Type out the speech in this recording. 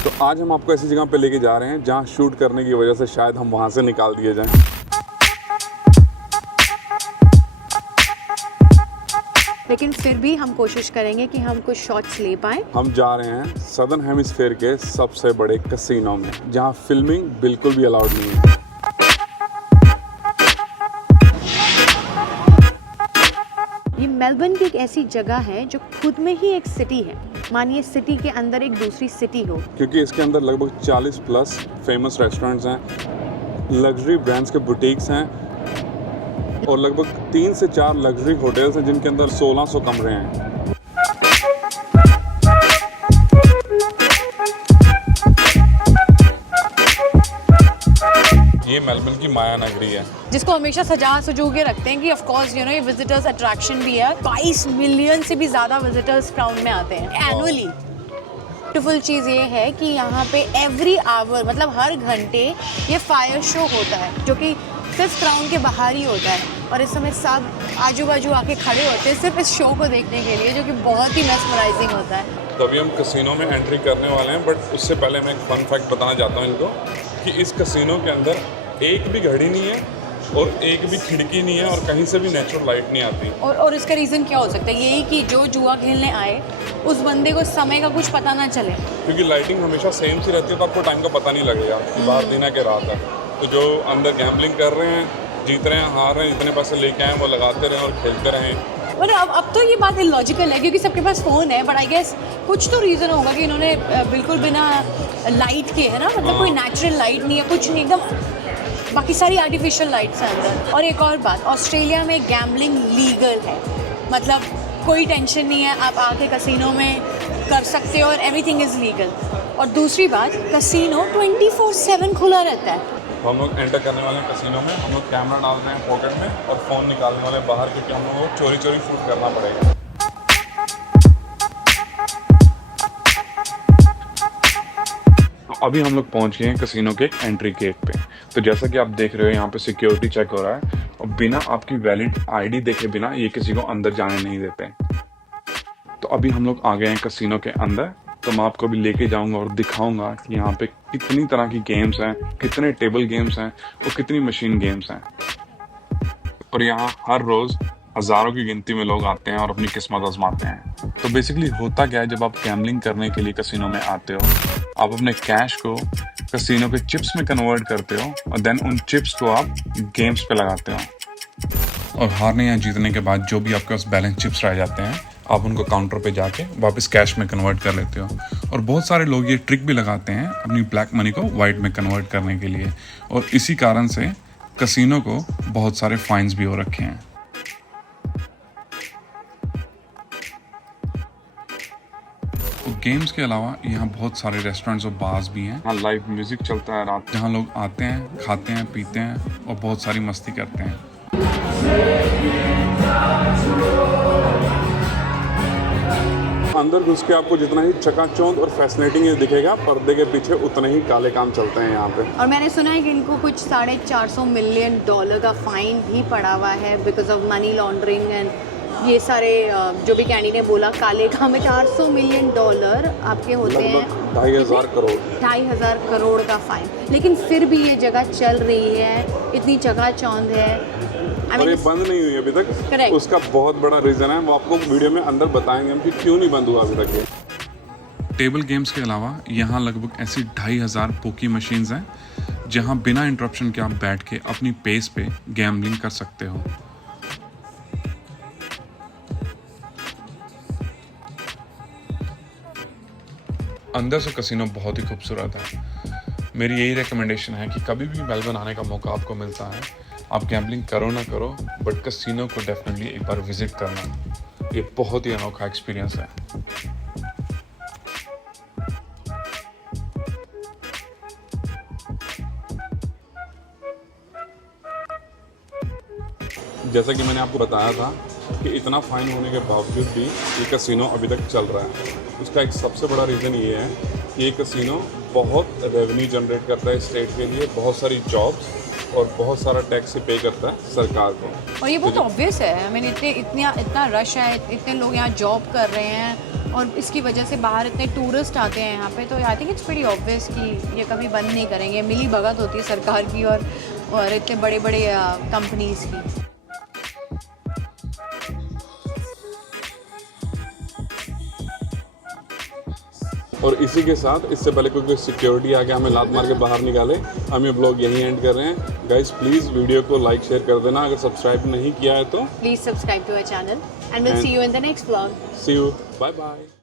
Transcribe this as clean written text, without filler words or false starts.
तो आज हम आपको ऐसी जगह पे लेके जा रहे हैं जहाँ शूट करने की वजह से शायद हम वहाँ से निकाल दिए जाएं। लेकिन फिर भी हम कोशिश करेंगे कि हम कुछ शॉट्स ले पाएं। हम जा रहे हैं सदर्न हेमिस्फीयर के सबसे बड़े कसिनो में, जहाँ फिल्मिंग बिल्कुल भी अलाउड नहीं है। ये मेलबर्न की एक ऐसी जगह है जो खुद में ही एक सिटी है। मानिए सिटी के अंदर एक दूसरी सिटी हो। क्योंकि इसके अंदर लगभग 40 प्लस फेमस रेस्टोरेंट्स हैं, लग्जरी ब्रांड्स के बुटीक्स हैं और लगभग 3 से 4 लग्जरी होटल्स हैं जिनके अंदर 1600 कमरे हैं। ये मेलबर्न की माया नगरी है, जिसको हमेशा सजो के रखते हैं कि ऑफ कोर्स यू नो ये विजिटर्स अट्रैक्शन भी है। 22 मिलियन से भी ज़्यादा विजिटर्स क्राउन में आते हैं एनुअली। ब्यूटीफुल चीज़ ये है कि यहाँ पे एवरी आवर मतलब हर घंटे ये फायर शो होता है जो कि सिर्फ क्राउन के बाहर ही होता है और इस समय सब आजू बाजू आके खड़े होते हैं सिर्फ इस शो को देखने के लिए, जो कि बहुत ही मेस्मराइजिंग होता है। तो अभी हम कसिनो में एंट्री करने वाले हैं, बट उससे पहले मैं एक फन फैक्ट बताना चाहता हूँ इनको कि इस कसिनो के अंदर एक भी घड़ी नहीं है और एक भी खिड़की नहीं है और कहीं से भी नेचुरल लाइट नहीं आती। और इसका रीज़न क्या हो सकता है? यही कि जो जुआ खेलने आए उस बंदे को समय का कुछ पता ना चले, क्योंकि लाइटिंग हमेशा सेम सी रहती है तो आपको टाइम का पता नहीं लगेगा कि बाहर दिन है कि रात है। तो जो अंदर गैम्बलिंग कर रहे हैं, जीत रहे हैं, हार रहे हैं, इतने पैसे लेके आए वो लगाते रहें और खेलते रहें। मतलब अब तो ये बात इलॉजिकल है क्योंकि सबके पास फ़ोन है, बट आई गेस कुछ तो रीज़न होगा कि इन्होंने बिल्कुल बिना लाइट के, है ना, मतलब कोई नेचुरल लाइट नहीं है, कुछ नहीं, एकदम बाकी सारी आर्टिफिशियल लाइट्स हैं अंदर। और एक और बात, ऑस्ट्रेलिया में गैम्बलिंग लीगल है, मतलब कोई टेंशन नहीं है, आप आके कसिनो में कर सकते हो और एवरीथिंग इज़ लीगल। और दूसरी बात, कसिनो 24/7 खुला रहता है। तो हम लोग एंटर करने वाले हैं कसिनो में, हम लोग कैमरा डाल रहे हैं पॉकेट में और फ़ोन निकालने वाले बाहर, क्योंकि हम लोगों को चोरी चोरी शूट करना पड़ेगा। तो अभी हम लोग पहुंच गए हैं कसिनो के एंट्री गेट पे। तो जैसा कि आप देख रहे हो यहाँ पे सिक्योरिटी चेक हो रहा है और बिना आपकी वैलिड आईडी देखे बिना ये किसी को अंदर जाने नहीं देते। तो अभी हम लोग आ गए हैं कसिनो के अंदर, तो मैं आपको भी लेके जाऊंगा और दिखाऊंगा कि यहाँ पे कितनी तरह की गेम्स हैं, कितने टेबल गेम्स हैं और कितनी मशीन गेम्स हैं। और यहाँ हर रोज हजारों की गिनती में लोग आते हैं और अपनी किस्मत आजमाते हैं। तो बेसिकली होता क्या है, जब आप गैम्बलिंग करने के लिए कसिनो में आते हो, आप अपने कैश को कसिनो के चिप्स में कन्वर्ट करते हो और देन उन चिप्स को आप गेम्स पे लगाते हो और हारने या जीतने के बाद जो भी आपके पास बैलेंस चिप्स रह जाते हैं आप उनको काउंटर पे जाके वापस कैश में कन्वर्ट कर लेते हो। और बहुत सारे लोग ये ट्रिक भी लगाते हैं अपनी ब्लैक मनी को वाइट में कन्वर्ट करने के लिए, और इसी कारण से कसिनो को बहुत सारे फाइन्स भी हो रखे हैं। तो गेम्स के अलावा यहाँ बहुत सारे रेस्टोरेंट्स और बार्स भी हैं। यहाँ लाइव म्यूजिक चलता है रात, जहाँ लोग आते हैं, खाते हैं, पीते हैं और बहुत सारी मस्ती करते हैं। अंदर घुस के आपको जितना ही चकाचौंध और फैसिनेटिंग ये दिखेगा, पर्दे के पीछे उतने ही काले काम चलते हैं यहाँ पे। और मैंने सुना है कि इनको कुछ $450 मिलियन का फाइन भी पड़ा हुआ है because of money laundering and ये सारे जो भी कैंडी ने बोला काले काम में। $400 मिलियन आपके होते हैं 2,500 करोड़। 2,500 करोड़ का फाइन, लेकिन फिर भी ये जगह चल रही है, इतनी चकाचौंध है। और ये बंद नहीं हुई अभी तक। Correct. उसका बहुत बड़ा रीज़न है, वो आपको वीडियो में अंदर बताएंगे हम कि क्यों नहीं बंद हुआ अभी तक ये। टेबल गेम्स के अलावा यहाँ लगभग ऐसी 2,500 पोकी मशीन्स हैं जहाँ बिना इंटरप्शन के आप बैठ के अपनी पेस पे गैम्बलिंग कर सकते हो। अंदर से कसिनो बहुत ही खूबसूरत है। मेरी यही रिकमेंडेशन है कि कभी भी मेलबर्न आने का मौका आपको मिलता है, आप गैम्बलिंग करो ना करो, बट कसिनो को डेफिनेटली एक बार विजिट करना। ये बहुत ही अनोखा एक्सपीरियंस है। जैसा कि मैंने आपको बताया था कि इतना फाइन होने के बावजूद भी ये कसिनो अभी तक चल रहा है। उसका एक सबसे बड़ा रीज़न ये है कि ये कसिनो बहुत रेवेन्यू जनरेट करता है स्टेट के लिए, बहुत सारी जॉब्स और बहुत सारा टैक्स पे करता है सरकार को। और ये बहुत ऑब्वियस है, आई मीन इतना रश है, इतने लोग यहाँ जॉब कर रहे हैं, और इसकी वजह से बाहर इतने टूरिस्ट आते हैं यहाँ पे, तो I think it's very obvious कि ये कभी बंद नहीं करेंगे। मिली भगत होती है सरकार की और इतने बड़े बड़े कंपनीज़ की। और इसी के साथ, इससे पहले कोई सिक्योरिटी आके हमें लात मार के बाहर निकाले, हम ये ब्लॉग यहीं एंड कर रहे हैं। गाइस प्लीज़ वीडियो को लाइक शेयर कर देना, अगर सब्सक्राइब नहीं किया है तो please subscribe to our channel and will see you in the next vlog. See you, bye bye.